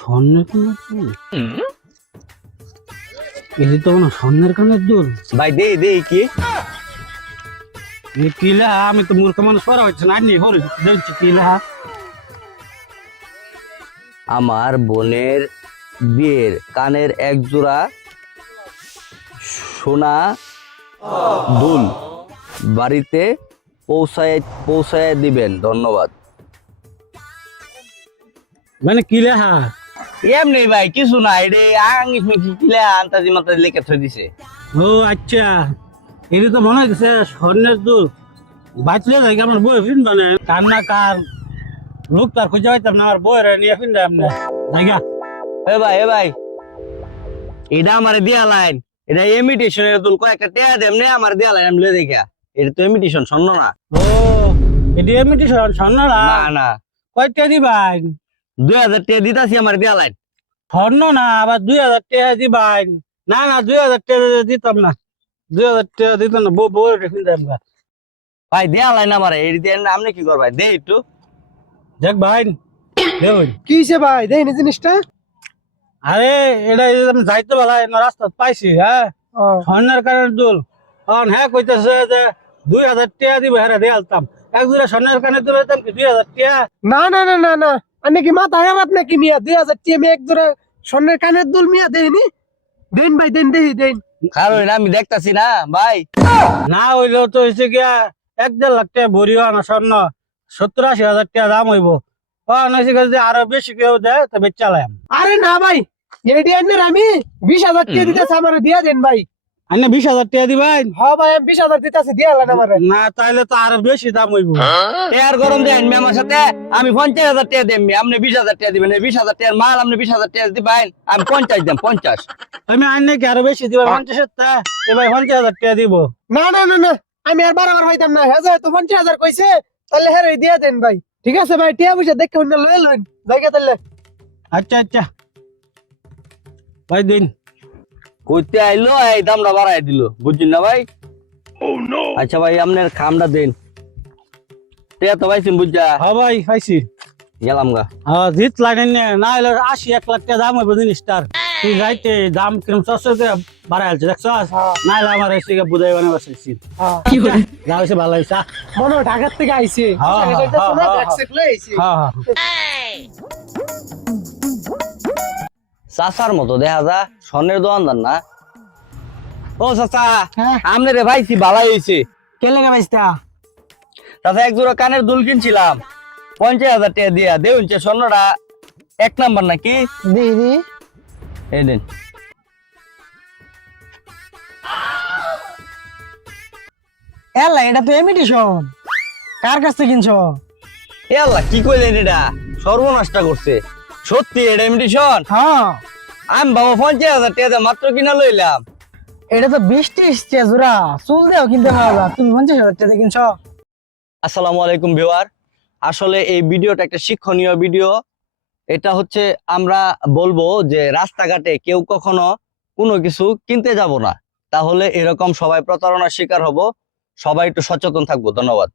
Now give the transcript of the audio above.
স্বর্ণের কানের দুল? এই তো কোনো স্বর্ণের কানের দুল? ভাই দে দে কি? কিলা আমি তো মূর্খ মানুষ করা হচ্ছে না নি হরে দেখছি কিলা আমার বোনের বিয়ের কানের এক জোড়া সোনা দুল বাড়িতে পৌঁছায় পৌঁছায় দিবেন ধন্যবাদ। মানে কিলা এমনি ভাই কিছু না রে আঙ্গিস মিছি কিলা আন্তাজি মাতাজি লিখে থই দিছে। ও আচ্ছা। এটা তো মনে হচ্ছে স্বর্ণের দুল বাঁচলে যাই আমার বই ফিন মানে কার না কার? লোক তার খুঁজে পাইতাম না আমার বই রে নিয়ে ফিন আপনি জায়গা এ ভাই এ ভাই এটা আমার দিয়া লাইন। এটা ইমিটেশনের দুল কয়েকটা টেয়া দেম নে আমার দিয়া লাইন আমি লয়ে দেখা এটা তো ইমিটেশন স্বর্ণ না। ও এটি এমনি স্বর্ণ না? না না। কয়টা দিবাই দুই হাজার টাকা দিতাছি আমার দিয়া লাইন স্বর্ণ না আবার দুই হাজার টাকা দিবাই না না দুই হাজার টাকা দিতাম না। দুই হাজার টাকা দিতাম না বউ বউ রেখে দেব ভাই দিয়া লাইন আমার এই দিয়ে আপনি কি করবাই দে একটু। দেখ ভাই দেখুন কি ভাই? দেখিনি জিনিসটা। আরে এটা আমি যাইতে বেলা না রাস্তা পাইছি হ্যাঁ? স্বর্ণের কানের দুল। তখন হ্যাঁ কইতেছে যে দুই হাজার টাকা দিব হ্যাঁ দিয়ে আলতাম। এক দুটা স্বর্ণের কানের দুল হইতাম কি দুই হাজার টাকা? না না না না না। আমি কি মাথা খারাপ নাকি মিয়া? দুই হাজার টি আমি এক জোড়া স্বর্ণের কানের দুল মিয়া দেখিনি দেন ভাই দেন দেহি দেন কারণ আমি দেখতাছি না ভাই। না হইলেও তো হয়েছে গিয়া এক দেড় লাখ টাকা ভরিও না স্বর্ণ। সত্তর আশি হাজার টাকা দাম হইব। আরও বেশি কেউ দেয় তবে চালাম আরে না ভাই আমি বিশ হাজার টাকা দিতেছে আমার দিয়া দেন ভাই। আনে বিশ হাজার টাকা দিবেন হ্যাঁ ভাই বিশ হাজার দিতেছি দিয়া লান আমার। না তাইলে তো আরও বেশি দাম হইব। টেয়ার গরম দেন আমার সাথে। আমি পঞ্চাশ হাজার টাকা দেন আপনি বিশ হাজার টাকা দিবেন বিশ হাজার টাকার মাল আপনি বিশ হাজার টাকা দিবেন আমি পঞ্চাশ দেন পঞ্চাশ। আমি আইনে কি আরও বেশি দিবা? পঞ্চাশের টা এবার পঞ্চাশ হাজার টাকা দিব। না না না না আমি আর বারবার না। হ্যাঁ তো পঞ্চাশ হাজার কইছে তাহলে হ্যাঁ দিয়া দেন ভাই। ঠিক আছে ভাই টিয়া দেখে অন্য লয়ে লইন। জায়গা তাহলে। আচ্ছা আচ্ছা। ভাই দিন। কইতে আইলো এই দামটা বাড়াই দিল বুঝছেন না ভাই? আচ্ছা ভাই আপনার খামটা দেন। টেয়া তো পাইছেন বুঝছা হ্যাঁ ভাই পাইছি। গেলাম গা। হ্যাঁ জিত লাগে না হলে আশি এক লাখ টাকা দাম হইব জিনিসটার তুই যাইতে দাম কিরম সস্তা করে বাড়াই আছে দেখছ? না হলে আমার এসে বুঝাই বানাই বসাইছি। হ্যাঁ। যা হয়েছে ভালো হয়েছে মনে হয় ঢাকার থেকে আইছে। হ্যাঁ, হ্যাঁ, হ্যাঁ, চাচার মতো দেখা যা স্বর্ণের দোকানদার না? ও চাচা হ্যাঁ? আমনে রে ভাইছি ভালাই হয়েছে কে লেগে বাইসটা তাছাড়া এক জোড়া কানের দুল কিনছিলাম। পঞ্চাশ হাজার টাকা দিয়া দেউন যে স্বর্ণটা। এক নাম্বার নাকি? দিই দি। এই দিন। এলা এটা তো ইমিটেশন কার কাছ থেকে কিনছো? এ আল্লাহ কি কইলেন এটা? সর্বনাশটা করছে। সত্যি এটা ইমিটেশন হ্যাঁ। আমি বাবা পঞ্চাশ হাজার টাকা মাত্র কিনা লইলাম। এটা তো বিশ ত্রিশ জোড়া। চুল দেও কিনতে পারবা তুমি পঞ্চাশ হাজার টাকা কিনছো। আসসালামু আলাইকুম ভিউয়ার। আসলে এই ভিডিওটা একটা শিক্ষণীয় ভিডিও। এটা হচ্ছে আমরা বলব যে রাস্তাঘাটে কেউ কখনো কোনো কিছু কিনতে যাব না। তাহলে এরকম সবাই প্রতারণার শিকার হব। সবাই একটু সচেতন থাকব। ধন্যবাদ।